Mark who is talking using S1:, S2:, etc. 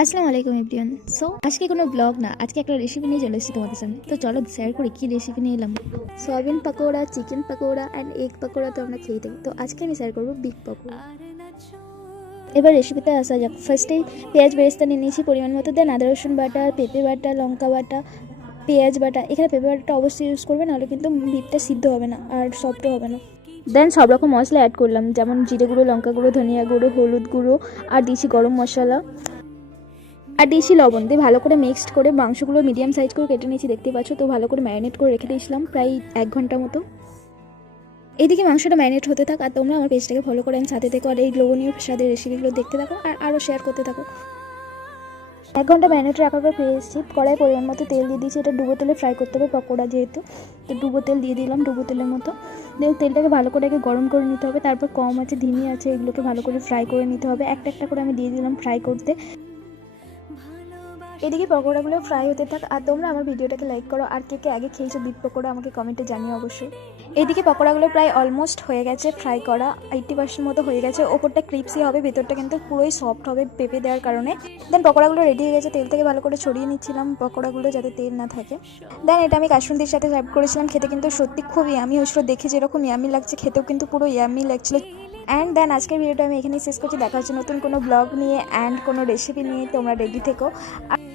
S1: আসসালামু আলাইকুম everyone. So আজকে কোনো ব্লগ না, আজকে একটা রেসিপি নিয়ে চলে এসেছি তোমাদের সামনে। তো চলো শেয়ার করি কী রেসিপি নিয়ে এলাম। Soybean pakora chicken pakora and egg pakora তো আমরা খেয়ে থাকি তো আজকে আমি শেয়ার করব বিগ পাকোড়া। এবার রেসিপিতে আসা যাক। ফার্স্টেই পেঁয়াজ বেরেস্তা নিয়ে নিয়েছি, পরিমাণ মতো দেন আদা, রসুন বাটা, পেঁপে বাটা, লঙ্কা বাটা, পেঁয়াজ বাটা। এখানে পেঁপে বাটাটা অবশ্যই ইউজ করবে, নাহলে কিন্তু বিটটা সিদ্ধ হবে না আর সফটও হবে না। দেন সব রকম মশলা অ্যাড করলাম, যেমন জিরে গুঁড়ো, লঙ্কা গুঁড়ো, ধনিয়া গুঁড়ো, হলুদ গুঁড়ো, আর দিয়েছি গরম মশলা। আর দিয়েছি লবণ দিয়ে ভালো করে মিক্সড করে মাংসগুলো মিডিয়াম সাইজ করে কেটে নিয়েছি দেখতে পাচ্ছ? তো ভালো করে ম্যারিনেট করে রেখে দিয়েছিলাম প্রায় এক ঘণ্টা মতো। এইদিকে মাংসটা ম্যারিনেট হতে থাক আর তোমরা আমার পেজটাকে ফলো করে আমি সাথে থেকে আর এই লোভনীয় স্বাদের রেসিপিগুলো দেখতে থাকো আর আরও শেয়ার করতে থাকো। এক ঘণ্টা ম্যারিনেট রাখার পর ফিরে এসেছি। কড়াই পরিমাণ মতো তেল দিয়ে দিয়েছি। এটা ডুবো তেলে ফ্রাই করতে হবে পকোড়া যেহেতু। তো ডুবো তেল দিয়ে দিলাম ডুবো তেলের মতো। দিয়ে তেলটাকে ভালো করে আগে গরম করে নিতে হবে। তারপর কম আছে, ধিমি আছে, এগুলোকে ভালো করে ফ্রাই করে নিতে হবে। একটা একটা করে আমি দিয়ে দিলাম ফ্রাই করতে। এদিকে পকোড়াগুলো ফ্রাই হতে থাক, আর তোমরা আমার ভিডিওটাকে লাইক করো, আর কে কে আগে খেয়েছো বিট পকোড়া আমাকে কমেন্টে জানিও অবশ্যই। এদিকে পকোড়াগুলো প্রায় অলমোস্ট হয়ে গেছে ফ্রাই করা এইটটি পার্সেন্ট মতো হয়ে গেছে। ওপরটা ক্রিপসি হবে, ভেতরটা কিন্তু পুরোই সফট হবে পেঁপে দেওয়ার কারণে। দেন পকোড়াগুলো রেডি হয়ে গেছে, তেল থেকে ভালো করে ছড়িয়ে নিচ্ছিলাম পকোড়াগুলো যাতে তেল না থাকে। দেন এটা আমি কাসুন্দির সাথে সার্ভ করেছিলাম, খেতে কিন্তু সত্যি খুব ইয়ামি হয়েছিল দেখে যেরকম ইয়ামি লাগছে, খেতেও কিন্তু পুরো ইয়ামি লাগছিল। অ্যান্ড দেন আজকের ভিডিওটা আমি এখানেই শেষ করছি, দেখা হচ্ছে নতুন কোনো ব্লগ নিয়ে অ্যান্ড কোনো রেসিপি নিয়ে, তোমরা রেডি থেকো।